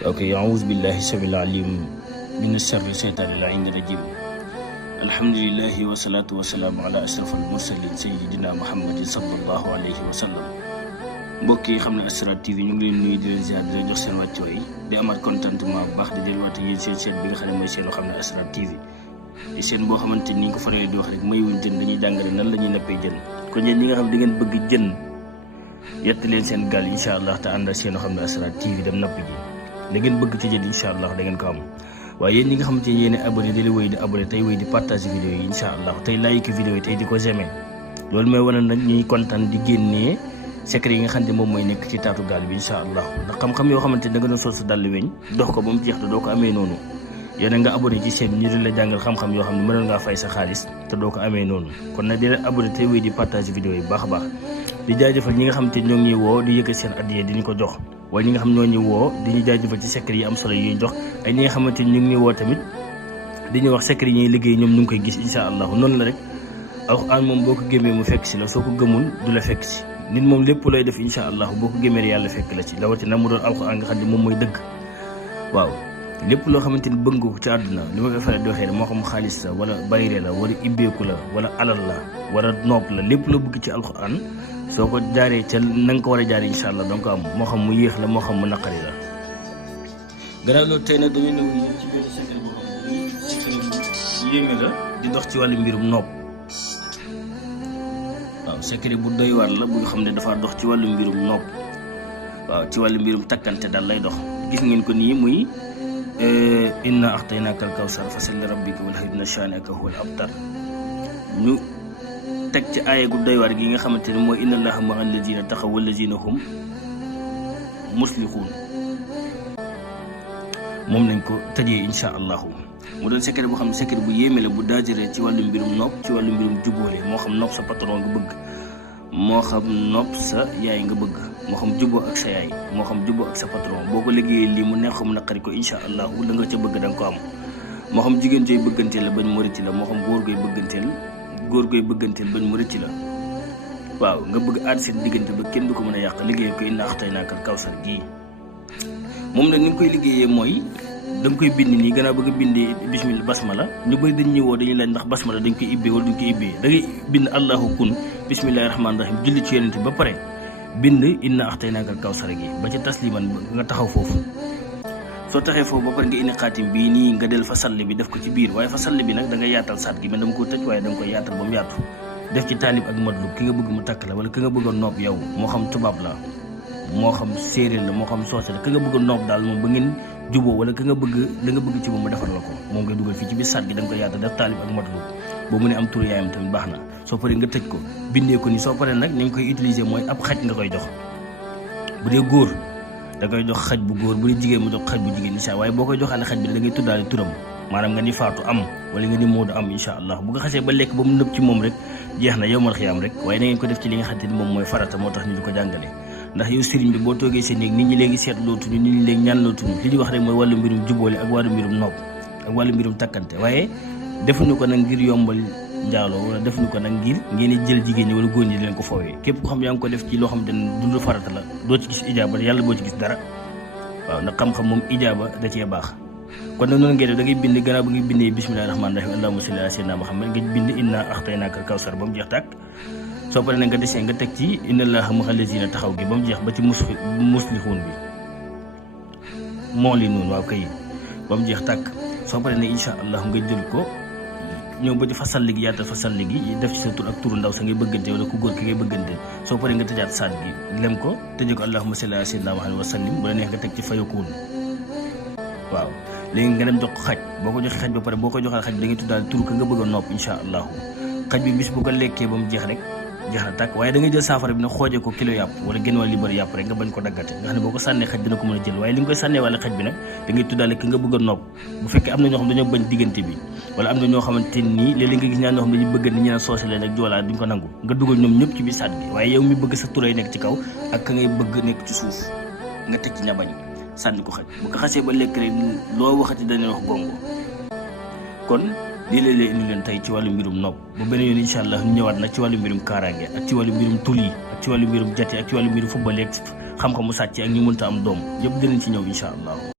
أعوذ بالله السميع العليم من الشر الشيطان اللعين الرجيم. الحمد لله والصلاة والسلام على أشرف المرسلين سيدنا محمد صلى الله عليه وسلم. mbokk yi xam ne Asrar TV ñu ngi leen nuyu di leen ziar di leen jox seen wàccuwaay di amaat contentement bu baax di delluwaat ak yéen seen bi nga xam ne mooy seen xam ne Asrar TV di seen boo xamante ni ñu ko faral di wax rek mayuñ jën dañuy jàngale nan la ñuy nappee jën. kon yéen ñi nga xam ne da ngeen bëgg jën yett leen seen gaal incha allah te ànd ak seen xam ne Asrar TV dem napp ji da ngeen bëgg ci jën incha allah da ngeen ko am. waaye yéen ñi nga xamante ni yéen abonné di la wéy di abonné tey wéy di partage vidéo yi incha allah tey like vidéo yi tey di ko j'aimé loolu mooy wane nag ñuy kontaan di génnee secret yi nga xam ne moom mooy nekk ci taatu gaal bi incha allah ndax xam-xam yoo xamante ni da nga doon sol sa dàll weñ dox ko ba mu jeex te doo ko amee noonu yéen nga abonné ci chaîne bi ñu di la jàngal xam-xam yoo xam ne mënoon ngaa fay sa xaalis te doo ko amee noonu kon nag di leen abonné tey wéy di partage vidéo yi baax a baax di jaajëfal ñi nga xamante ni ñoo ngi woo di yëkkat seen addiya di ñu ko jox waaye ñi nga xam ñoo ñu woo di ñu jaajëfal ci secret yi am solo yi jox ay ñi nga xamante ni ñu ngi woo tamit di ñu wax secret yi ñuy liggéey ñoom ñu ngi koy gis incha allah noonu la rek alxuraan moom boo ko gémmee mu fekk si la soo ko gëmul du la fekk si nit moom lépp looy def incha allah boo ko gémmee yàlla fekk la ci rawatina mu doon alxuraan nga xam ne moom mooy dëgg waaw lépp loo xamante ni bëgg nga ko ci àdduna li ma koy faral di waxee rek moo xam xaalis la wala bayre la wala ibbeeku la wala alal la wala nopp la lépp la bëgg ci alxuraan soo ko jaaree ca na nga ko war a jaaree incha allah donc am moo xam mu yéex la moo xam mu naqari la. gannaaw loolu tey nag dañuy ñëw ci benn secret boo xam ne secret bu yéeme la di dox ci wàllu mbirum nopp waaw secret bu doy waar la bu nga xam ne dafa dox ci wàllu mbirum nopp waaw ci wàllu mbirum takkante daal lay dox gis ngeen ko nii muy inna axtaynaaka al kawsar fasalli rabbika wanhar inna shaani'aka huwal abtar ñu teg ci aaya gu doy waar gi nga xamante ne mooy inna allaha ma'a allazina taqaw wallazina hum muslixuun moom lañ ko tëjee incha allahu mu doon secret boo xam ne secret bu yéeme la bu daajëree ci wàllu mbirum nopp ci wàllu mbirum jubóole moo xam nopp sa patron nga bëgg moo xam nopp sa yaay nga bëgg moo xam juboo ak sa yaay moo xam juboo ak sa patron boo ko liggéeyee lii mu neex ko mu naqari ko incha allahu la nga ca bëgg da nga ko am moo xam jigéen jooy bëgganteel la bañ mu rëcc la moo xam góor goy bëgganteel bañ mu rëcc la waaw nga bëgg aar seen diggante ba kenn du ko mën a yàq liggéey ko inna axtaynaaka al kawsar gii moom nag ni nga koy liggéeyee mooy da nga koy bind nii gannaaw bëgg a bindee bismillah basmala ñu bëri dañ ñuy woo dañuy laaj ndax basmala dañ koy ibbee wala duñ koy ibbee da ngay bind allahu kun bismillahi rahmaani rahim julli ci yonent ba pare bind inna axtaynaaka al kawsar gi ba ca tasliman nga taxaw foofu soo taxee foofu ba pare nga indi xaatim bii nii nga del fa salli bi def ko ci biir waaye fa salli bi nag da nga yaatal saat gi man dama ko tëj waaye da nga koy yaatal ba mu yaatu def ci taalib ak madlub ki nga bëgg mu takk la wala ki nga bëgg a nopp yow moo xam tubaab la moo xam séeréer la moo xam soose la ki nga bëgg a nopp daal moom ba ngeen juboo wala ki nga bëgg la nga bëgg ci moom mu defar la ko moom ngay dugal fii ci biir saat gi da nga koy yaatal def taalib ak madlub boo mu ne am turu yaayam tamit baax na soo paree nga tëj ko bindee ko ni soo paree nag ni nga koy utiliser mooy ab xaj nga koy jox bu dee góor da ngay jox xaj bu góor bu dee jigéen mu jox xaj bu jigéen incha waaye boo koy joxaale xaj bi da ngay tuddaale turam maanaam nga ni faatu am wala nga ni moodu am incha allah bu nga xasee ba lekk ba mu nëb ci moom rek jeex na yow mal xiyaam rek waaye na ngeen ko def ci li nga xam ne moom mooy farata moo tax ñu di ko jàngale ndax yow sëriñ bi boo toogee seen néeg nit ñi léegi seet lootuñu nit ñi léegi ñaan lootuñu li ñuy wax rek mooy wàllu mbirum jubóole ak wàllu mbirum nopp ak wàllu mbirum takkante waaye defuñu ko nag ngir yombal njaaloo wala defuñu ko nag ngir ngeen di jël jigéen ñi wala góor ñi di leen ko foowee képp ko xam yaa ngi ko def ci loo xam ne du farata la doo ci gis ijaaba yàlla boo ci gis dara waaw ndax xam-xam moom ijaaba da cee baax kon nag noonu ngay def da ngay bind gannaaw ba ngay bindee bismillahi rahmaani rahim allahumma salli ala sayyidina muhammad nga bind inna axtaynaaka al kawsar ba mu jeex tàkk soo paree nag nga desee nga teg ci inna allaha ma'a allazina taxaw gi ba mu jeex ba ci muslixuun bi moo li noonu waaw kay ba mu jeex tàkk soo paree nag incha allah nga jël ko ñëw ba ci fasal gi yaatal fasal gi def ci sa tur ak turu ndaw sa ngay bëggante wala ku góor ki ngay bëggante soo paree nga tëjaat saat gi lem ko tëjee ko allahumma salli ala sayyidina muhammad wa sallim bu la neex nga teg ci fayakuun waaw léegi nga dem jox ko xaj boo ko joxee xaj ba pare boo ko joxee xaj bi da ngay tuddaal tur ka nga bëgg a nopp incha allahu xaj bi bis bu ko lekkee ba mu jeex rek jeex na tàkk waaye da ngay jël saafara bi nag xoojee ko kilo yàpp wala genn wàll li bëri yàpp rek nga bañ ko daggate nga xam ne boo ko sànnee xaj dina ko mën a jël waaye li nga koy sànnee wàlla xaj bi nag da ngay tuddaale ki nga bëgg a nopp bu fekkee am na ñoo xam dañoo bañ diggante bi wala am na ñoo xamante nii léeg-léeg nga gis ñaa ñoo xam dañuy bëgg ni ñu naan soose leen ak joolaa duñ ko nangu nga dugal ñoom ñëpp ci biir saat gi waaye yow mi bëgg sa turay nekk ci kaw ak ka ngay bëgg nekk ci suuf nga teg ci ñabañ sànni ko xaj bu ko xasee ba lekk rek loo waxati dañuy wax gongo kon lii la leen indi leen tey ci wàllu mbirum nopp bu beneen yoon incha allah ñu ñëwaat nag ci wàllu mbirum kaaraange ak ci wàllu mbirum tul yi ak ci wàllu mbirum jate ak ci wàllu mbirum football ak xam-xamu sàcc ak ñu mënta am doom yëpp dinañ ci ñëw incha allah